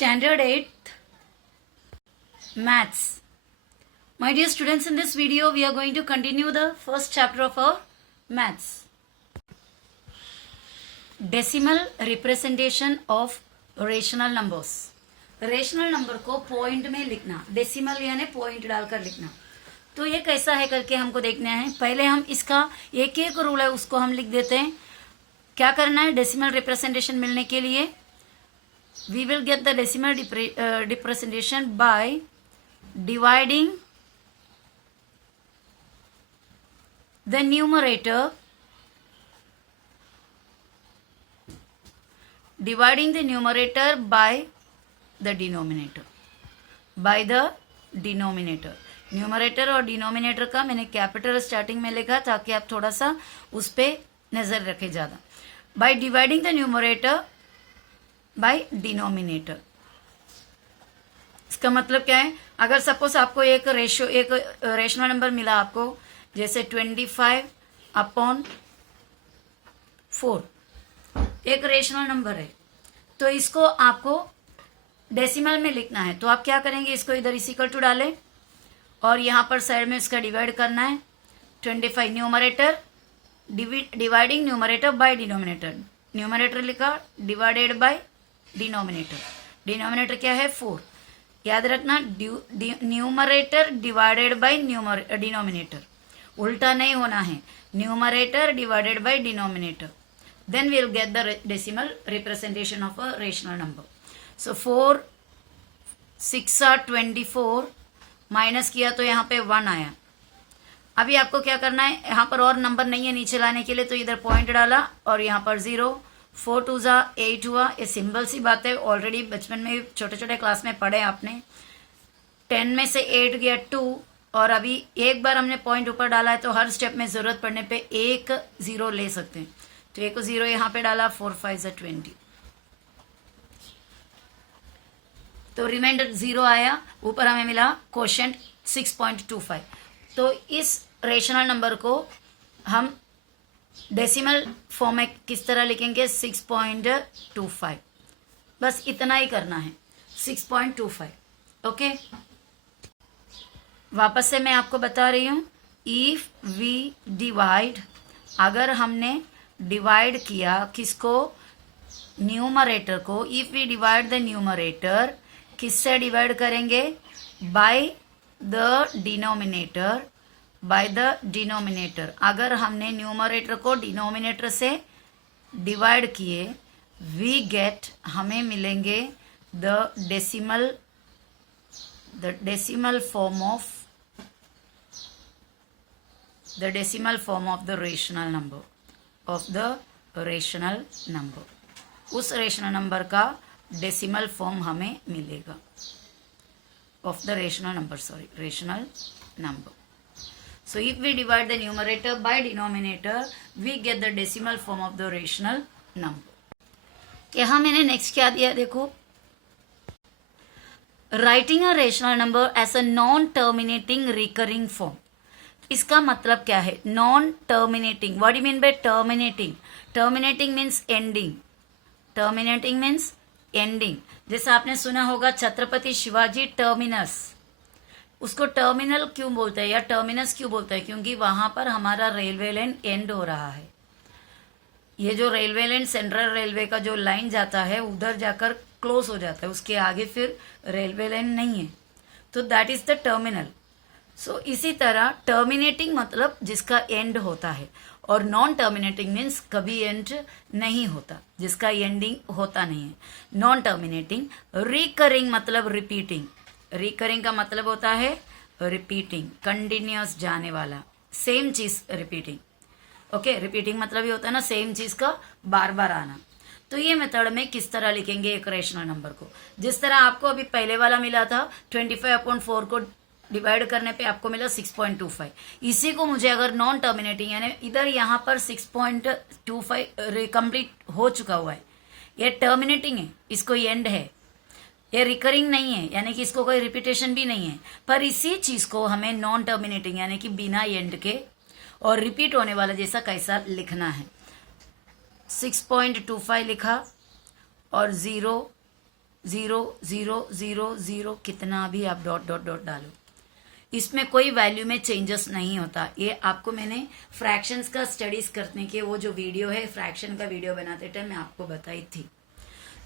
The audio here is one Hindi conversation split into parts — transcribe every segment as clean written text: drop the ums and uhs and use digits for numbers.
Standard 8th Maths. My dear students, in this video we are going to continue the first chapter of our Maths. Decimal representation of rational numbers. Rational number को पॉइंट में लिखना, डेसिमल यानी पॉइंट डालकर लिखना। तो ये कैसा है करके हमको देखना है। पहले हम इसका एक एक रूल है उसको हम लिख देते हैं। क्या करना है डेसिमल रिप्रेजेंटेशन मिलने के लिए? We will get the decimal representation by dividing the numerator by the denominator, numerator और डिनोमिनेटर का मैंने कैपिटल स्टार्टिंग में लिखा ताकि आप थोड़ा सा उस पर नजर रखें ज्यादा। Bye dividing the numerator by denominator, इसका मतलब क्या है? अगर सपोज आपको एक रेशनल नंबर मिला आपको, जैसे 25/4 एक रेशनल नंबर है, तो इसको आपको डेसिमल में लिखना है। तो आप क्या करेंगे, इसको इधर इक्वल टू डालें और यहाँ पर साइड में इसका डिवाइड करना है। 25 numerator dividing numerator by denominator, numerator लिखा डिवाइडेड बाय डिनोमिनेटर। डिनोमिनेटर क्या है? 4। याद रखना न्यूमरेटर डिवाइडेड बाय डिनोमिनेटर, उल्टा नहीं होना है। Numerator divided by denominator, then we'll get the decimal representation of a rational number. So 4 6 are 24, minus किया तो यहाँ पे 1 आया। अभी आपको क्या करना है, यहाँ पर और नंबर नहीं है नीचे लाने के लिए, तो इधर पॉइंट डाला और यहाँ पर 0। 4 2 8 हुआ। ये सिंपल सी बात है, ऑलरेडी बचपन में छोटे छोटे क्लास में पढ़े आपने। 10 में से 8 गया 2, और अभी एक बार हमने पॉइंट ऊपर डाला है तो हर स्टेप में जरूरत पड़ने पे एक 0 ले सकते हैं। तो एक 0 यहाँ पे डाला, 4 5 20, तो रिमाइंडर 0 आया। ऊपर हमें मिला क्वोशिएंट 6.25। तो इस रेशनल नंबर को हम डेसिमल फॉर्म में किस तरह लिखेंगे? 6.25। बस इतना ही करना है, 6.25। ओके, वापस से मैं आपको बता रही हूं। इफ वी डिवाइड, अगर हमने डिवाइड किया किसको? न्यूमरेटर को। If we divide the numerator, किससे डिवाइड करेंगे? By the denominator, by the denominator. अगर हमने न्यूमरेटर को डिनोमिनेटर से डिवाइड किए, वी गेट, हमें मिलेंगे the decimal form of the rational number, उस रेशनल नंबर का डेसिमल फॉर्म हमें मिलेगा of the rational number. So if we divide the numerator by denominator, we get the decimal form of the rational number. यहां मैंने नेक्स्ट क्या दिया देखो, writing a rational number as a non terminating recurring form. इसका मतलब क्या है? Non terminating. What do you mean by terminating? Terminating means ending. जैसे आपने सुना होगा छत्रपति शिवाजी टर्मिनस, उसको टर्मिनल क्यों बोलते हैं या टर्मिनस क्यों बोलते हैं? क्योंकि वहां पर हमारा रेलवे लाइन एंड हो रहा है। ये जो रेलवे लाइन, सेंट्रल रेलवे का जो लाइन जाता है उधर जाकर क्लोज हो जाता है, उसके आगे फिर रेलवे लाइन नहीं है, तो दैट इज द टर्मिनल। सो इसी तरह टर्मिनेटिंग मतलब जिसका एंड होता है, और नॉन टर्मिनेटिंग मीन्स कभी एंड नहीं होता, जिसका एंडिंग होता नहीं है, नॉन टर्मिनेटिंग। रिकरिंग मतलब रिपीटिंग, रिकरिंग का मतलब होता है रिपीटिंग, कंटिन्यूअस जाने वाला, सेम चीज रिपीटिंग। ओके, रिपीटिंग मतलब ये होता है ना, सेम चीज का बार बार आना। तो ये मेथड में किस तरह लिखेंगे एक रेशनल नंबर को? जिस तरह आपको अभी पहले वाला मिला था, 25/4 को डिवाइड करने पे आपको मिला 6.25। इसी को मुझे अगर नॉन टर्मिनेटिंग, यानी इधर यहाँ पर 6.25 कंप्लीट हो चुका हुआ है, ये टर्मिनेटिंग है, इसको एंड है, ये रिकरिंग नहीं है, यानी कि इसको कोई रिपीटेशन भी नहीं है, पर इसी चीज को हमें नॉन टर्मिनेटिंग यानी कि बिना एंड के और रिपीट होने वाला जैसा कैसा लिखना है। 6.25 लिखा और 0 0 कितना भी आप डॉट डॉट डॉट डालो, इसमें कोई वैल्यू में चेंजेस नहीं होता। ये आपको मैंने फ्रैक्शंस का स्टडीज करने के वो जो वीडियो है, फ्रैक्शन का वीडियो बनाते टाइम मैं आपको बताई थी।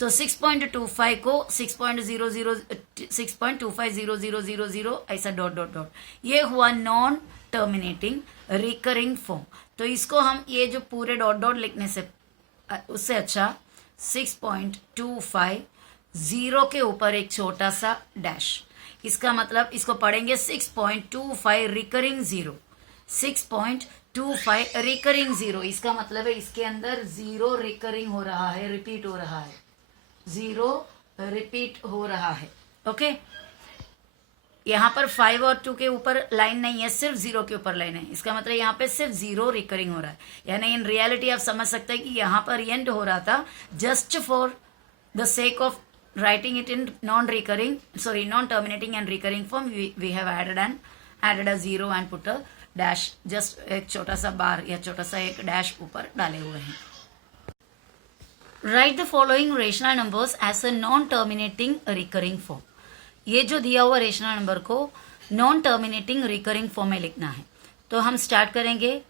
तो 6.25 को 6.250000 ऐसा डॉट डॉट डॉट, ये हुआ नॉन टर्मिनेटिंग रिकरिंग फॉर्म। तो इसको हम ये जो पूरे डॉट डॉट लिखने से उससे अच्छा 6.25 0 के ऊपर एक छोटा सा डैश, इसका मतलब इसको पढ़ेंगे 6.25 रिकरिंग 0, 6.25 रिकरिंग 0। इसका मतलब है इसके अंदर 0 रिकरिंग हो रहा है, रिपीट हो रहा है, 0 रिपीट हो रहा है। ओके, यहाँ पर 5 और 2 के ऊपर लाइन नहीं है, सिर्फ 0 के ऊपर लाइन है। इसका मतलब यहाँ पे सिर्फ 0 रिकरिंग हो रहा है। यानी इन रियलिटी आप समझ सकते हैं कि यहाँ पर एंड हो रहा था just for the sake of writing it in non-terminating and recurring form. We have added a 0 and put a dash, just एक छोटा सा बार या छोटा सा एक डैश ऊपर डाले हुए हैं। Write the following rational numbers as a non-terminating recurring form. ये जो दिया हुआ रेशनल नंबर को non-terminating recurring form में लिखना है। तो हम स्टार्ट करेंगे,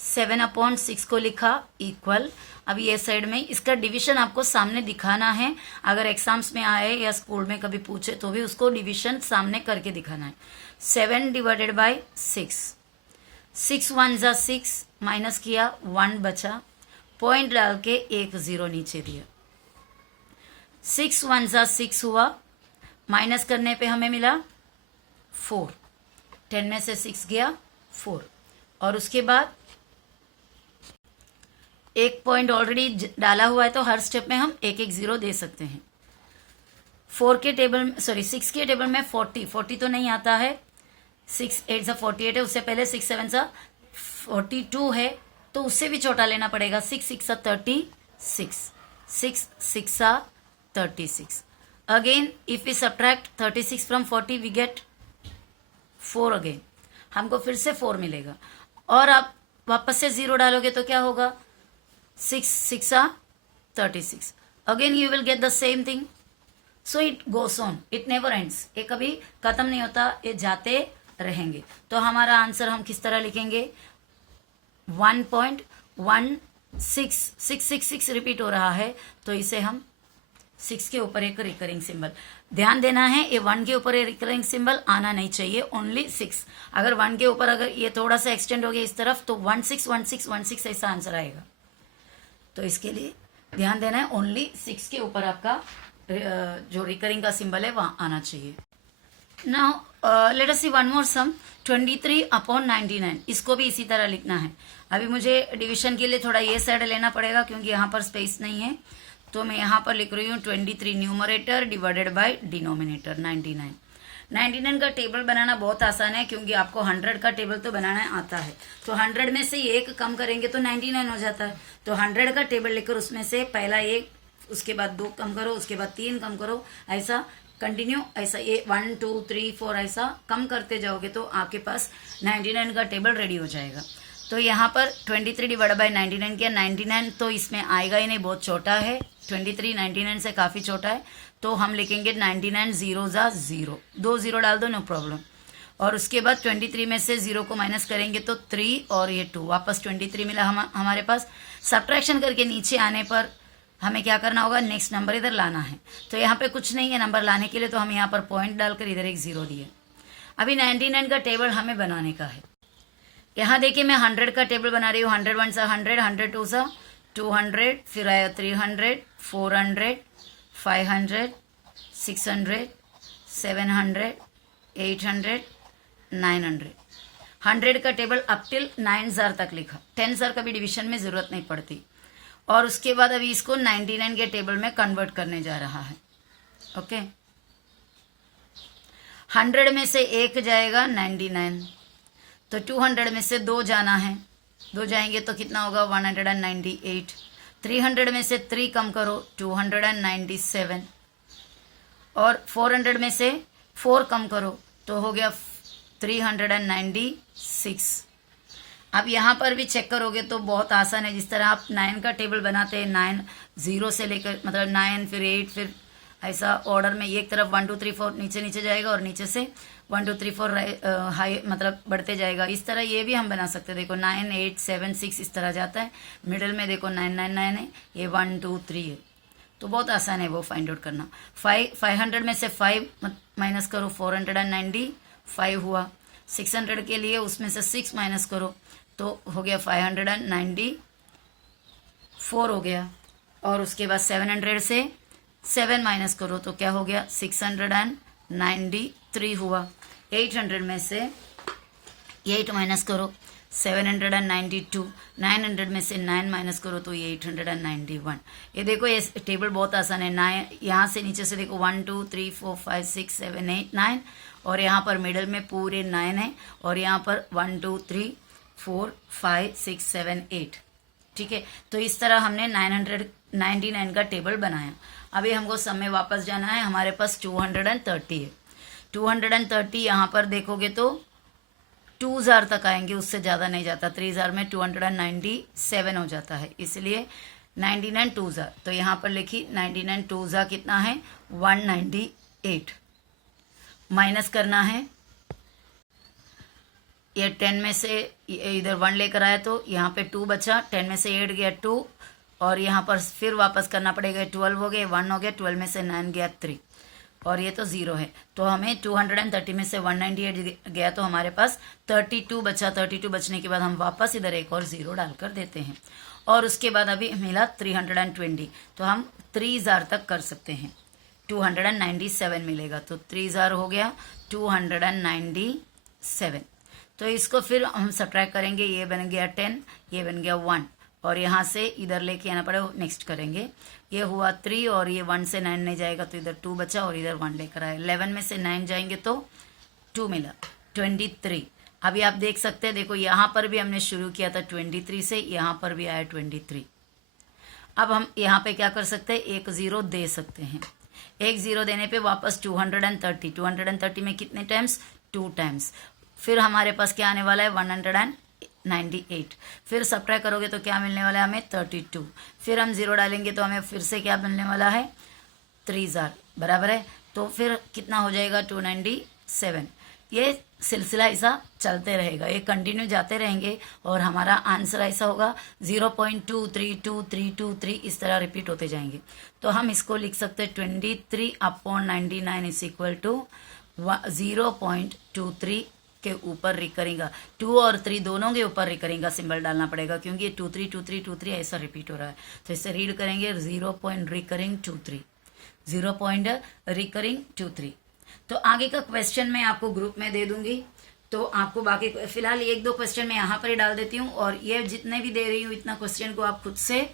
7/6 को लिखा इक्वल। अब ये साइड में इसका डिवीजन आपको सामने दिखाना है। अगर एग्जाम्स में आए या स्कूल में कभी पूछे तो भी उसको डिवीजन सामने करके दिखाना है। 7 डिवाइडेड बाय 6, 6 1 जा 6, माइनस किया 1 बचा, पॉइंट डाल के एक 0 नीचे दिया। 6 1 जा 6 हुआ, माइनस करने पे हमें मिला 4, 10 में से 6 गया 4, और उसके बाद एक पॉइंट ऑलरेडी डाला हुआ है तो हर स्टेप में हम एक एक 0 दे सकते हैं। 6 के टेबल में 40 तो नहीं आता है, 6 8 सा 48 है, उससे पहले 6 7 सा 42 है, तो उससे भी छोटा लेना पड़ेगा। 6 6 सा 36, 6 6 सा 36। Again if we subtract 36 from 40 we get 4 again, हमको फिर से 4 मिलेगा। और आप वापस से 0 डालोगे तो क्या होगा, 6 6 सा 36, again you will get the same thing. So it goes on, it never ends, ये कभी खत्म नहीं होता, ये जाते रहेंगे। तो हमारा आंसर हम किस तरह लिखेंगे, 1.1666 रिपीट हो रहा है, तो इसे हम 6 के ऊपर एक रिकरिंग सिंबल, ध्यान देना है ये 1 के ऊपर एक रिकरिंग सिंबल आना नहीं चाहिए, ओनली 6। अगर 1 के ऊपर अगर ये थोड़ा सा एक्सटेंड हो गया इस तरफ तो 161616 ऐसा आंसर आएगा। तो इसके लिए ध्यान देना है, ओनली 6 के ऊपर आपका जो रिकरिंग का सिंबल है वहां आना चाहिए। नाउ लेट अस सी वन मोर सम, 23/99, इसको भी इसी तरह लिखना है। अभी मुझे डिवीजन के लिए थोड़ा ये साइड लेना पड़ेगा क्योंकि यहाँ पर स्पेस नहीं है, तो मैं यहाँ पर लिख रही हूँ 23 न्यूमरेटर डिवाइडेड बाय डिनोमिनेटर 99। 99 का टेबल बनाना बहुत आसान है क्योंकि आपको 100 का टेबल तो बनाना आता है। तो 100 में से एक कम करेंगे तो 99 हो जाता है। तो 100 का टेबल लेकर उसमें से पहला एक, उसके बाद 2 कम करो, उसके बाद 3 कम करो, ऐसा कंटिन्यू, ऐसा ये 1 2 3 4 ऐसा कम करते जाओगे तो आपके पास 99 का टेबल रेडी हो जाएगा। तो यहाँ पर 23 डिवाइड बाय 99 किया, 99 तो इसमें आएगा ही नहीं, बहुत छोटा है। 23 99 से काफ़ी छोटा है, तो हम लिखेंगे 99 0 जा 0, 2 0 डाल दो, नो प्रॉब्लम। और उसके बाद 23 में से 0 को माइनस करेंगे तो 3 और ये 2, वापस 23 मिला हमारे पास। सब्ट्रैक्शन करके नीचे आने पर हमें क्या करना होगा, नेक्स्ट नंबर इधर लाना है। तो यहाँ पे कुछ नहीं है नंबर लाने के लिए, तो हम यहाँ पर पॉइंट डालकर इधर एक 0 दिए। अभी 99 का टेबल हमें बनाने का है। यहाँ देखिए मैं 100 का टेबल बना रही हूँ। 100 1 सा 100, 100 2 सा 200, फिर आया 300, 400, 500, 600, 700, 800, 900। 100 का टेबल अप टिल 9,000 तक लिखा। 10,000 का भी डिवीजन में जरूरत नहीं पड़ती। और उसके बाद अभी इसको 99 के टेबल में कन्वर्ट करने जा रहा है। ओके, 100 में से 1 जाएगा 99, तो 200 में से 2 जाना है, 2 जाएंगे तो कितना होगा 198। 300 में से 3 कम करो 297, और 400 में से 4 कम करो तो हो गया 396। अब यहाँ पर भी चेक करोगे तो बहुत आसान है। जिस तरह आप 9 का टेबल बनाते हैं, 9 0 से लेकर मतलब 9 फिर 8 फिर ऐसा ऑर्डर में एक तरफ 1 2 3 4 नीचे नीचे जाएगा और नीचे से 1 2 3 4 हाई मतलब बढ़ते जाएगा। इस तरह ये भी हम बना सकते हैं। देखो 9 8 7 6 इस तरह जाता है। मिडिल में देखो 9 9 9 है, ये 1 2 3 है। तो बहुत आसान है वो फाइंड आउट करना। 500 में से 5 माइनस करो, 495 हुआ। 600 के लिए उसमें से 6 माइनस करो तो हो गया 594 हो गया। और उसके बाद 700 से 7 माइनस करो तो क्या हो गया 693 हुआ। 800 में से 8 माइनस करो 792। 900 में से 9 माइनस करो तो ये 891। ये देखो ये टेबल बहुत आसान है। 9 यहाँ से नीचे से देखो 1 2 3 4 5 6 7 8 9 और यहाँ पर मिडल में पूरे 9 है और यहाँ पर 1 2 3 4 5 6 7 8। ठीक है, तो इस तरह हमने 999 का टेबल बनाया। अभी हमको सम में वापस जाना है। हमारे पास 230 है। 230 यहाँ पर देखोगे तो 2000 तक आएंगे, उससे ज़्यादा नहीं जाता। 3000 में 297 हो जाता है, इसलिए 99 2000। तो यहाँ पर लिखी 99 2000 कितना है 198। माइनस करना है, ये 10 में से इधर 1 लेकर आया तो यहाँ पे 2 बचा। 10 में से 8 गया 2 और यहाँ पर फिर वापस करना पड़ेगा। 12 हो गया, 1 हो गया, 12 में से 9 गया 3 और ये तो 0 है। तो हमें 230 में से 198 गया तो हमारे पास 32 बचा। 32 बचने के बाद हम वापस इधर एक और 0 डालकर देते हैं और उसके बाद अभी मिला 320। तो हम 3000 तक कर सकते हैं। 297 मिलेगा तो 3000 हो गया 297। तो इसको फिर हम सब्ट्रैक्ट करेंगे। ये बन गया 10, ये बन गया 1 और यहाँ से इधर लेके आना पड़ेगा। नेक्स्ट करेंगे, ये हुआ 3 और ये 1 से 9 नहीं जाएगा तो इधर 2 बचा और इधर 1 लेकर आए। 11 में से 9 जाएंगे तो 2 मिला 23। अभी आप देख सकते हैं, देखो यहाँ पर भी हमने शुरू किया था 23 से, यहाँ पर भी आया 23। अब हम यहाँ पे क्या कर सकते हैं, एक 0 दे सकते हैं। एक 0 देने पे वापस 230। 230 में कितने टाइम्स 2 टाइम्स। फिर हमारे पास क्या आने वाला है 198। फिर सब्ट्रैक्ट करोगे तो क्या मिलने वाला है हमें 32। फिर हम 0 डालेंगे तो हमें फिर से क्या मिलने वाला है 3000 बराबर है। तो फिर कितना हो जाएगा 297। ये सिलसिला ऐसा चलते रहेगा, ये कंटिन्यू जाते रहेंगे और हमारा आंसर ऐसा होगा 0.232323 इस तरह रिपीट होते जाएंगे। तो हम इसको लिख सकते हैं 23/99 इज इक्वल टू 0.23 के ऊपर रिकरिंग। 2 और 3 दोनों के ऊपर रिकरिंग का सिंबल डालना पड़ेगा क्योंकि ये 23 23 23 ऐसा रिपीट हो रहा है। तो इसे रीड करेंगे 0.23 0.23। तो आगे का क्वेश्चन मैं आपको ग्रुप में दे दूंगी, तो आपको बाकी फिलहाल 1-2 क्वेश्चन मैं यहाँ पर ही डाल देती हूँ और ये जितने भी दे रही हूँ इतना क्वेश्चन को आप खुद से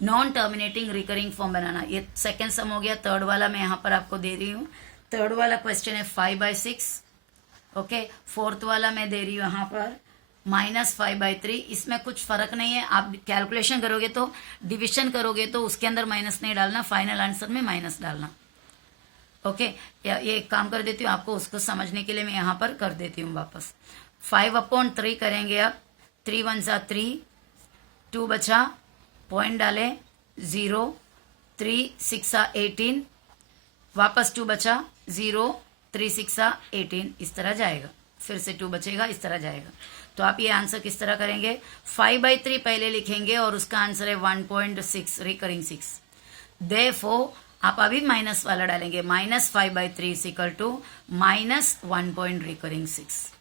नॉन टर्मिनेटिंग रिकरिंग फॉर्म बनाना। ये सेकेंड सम हो गया। थर्ड वाला मैं यहाँ पर आपको दे रही हूँ। थर्ड वाला क्वेश्चन है 5/6। ओके, फोर्थ वाला मैं दे रही हूँ यहाँ पर -5/3। इसमें कुछ फर्क नहीं है, आप कैलकुलेशन करोगे तो डिविजन करोगे तो उसके अंदर माइनस नहीं डालना, फाइनल आंसर में माइनस डालना। ओके, ये एक काम कर देती हूँ आपको उसको समझने के लिए मैं यहाँ पर कर देती हूँ वापस। 5/3 करेंगे अब। 3 1 3, 2 बचा, पॉइंट डाले 0, 3 6 18, वापस 2 बचा 0, 3 6 18 इस तरह जाएगा। फिर से 2 बचेगा, इस तरह जाएगा। तो आप ये आंसर किस तरह करेंगे 5/3 पहले लिखेंगे और उसका आंसर है 1.6 रिकरिंग 6। देयरफॉर आप अभी माइनस वाला डालेंगे -5/3 इज इक्वल टू -1 रिकरिंग 6।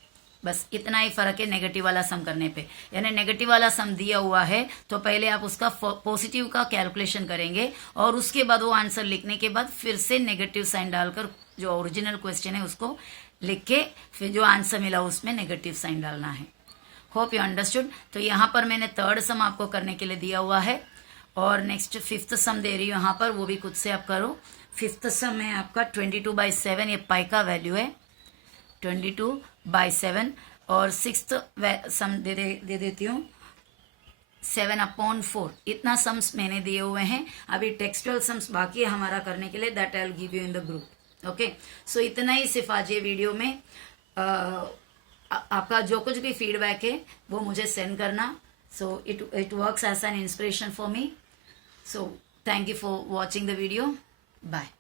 बस इतना ही फर्क है नेगेटिव वाला सम करने पे। यानी नेगेटिव वाला सम दिया हुआ है तो पहले आप उसका पॉजिटिव का कैलकुलेशन करेंगे और उसके बाद वो आंसर लिखने के बाद फिर से नेगेटिव साइन डालकर जो ओरिजिनल क्वेश्चन है उसको लिख के फिर जो आंसर मिला उसमें नेगेटिव साइन डालना है। Hope you understood. तो यहाँ पर मैंने थर्ड सम आपको करने के लिए दिया हुआ है और नेक्स्ट फिफ्थ सम दे रही हूँ यहाँ पर, वो भी खुद से आप करो। फिफ्थ सम है आपका 22/7, ये पाई का वैल्यू है 22/7। और सिक्स्थ सम दे देती हूँ 7/4। इतना सम्स मैंने दिए हुए हैं। अभी टेक्सचुअल सम्स बाकी है हमारा करने के लिए, that I will give you in the group. Okay, so इतना ही सिर्फ आज ये वीडियो में। आपका जो कुछ भी फीडबैक है वो मुझे सेंड करना। So it works as an inspiration for me. So thank you for watching the video. Bye.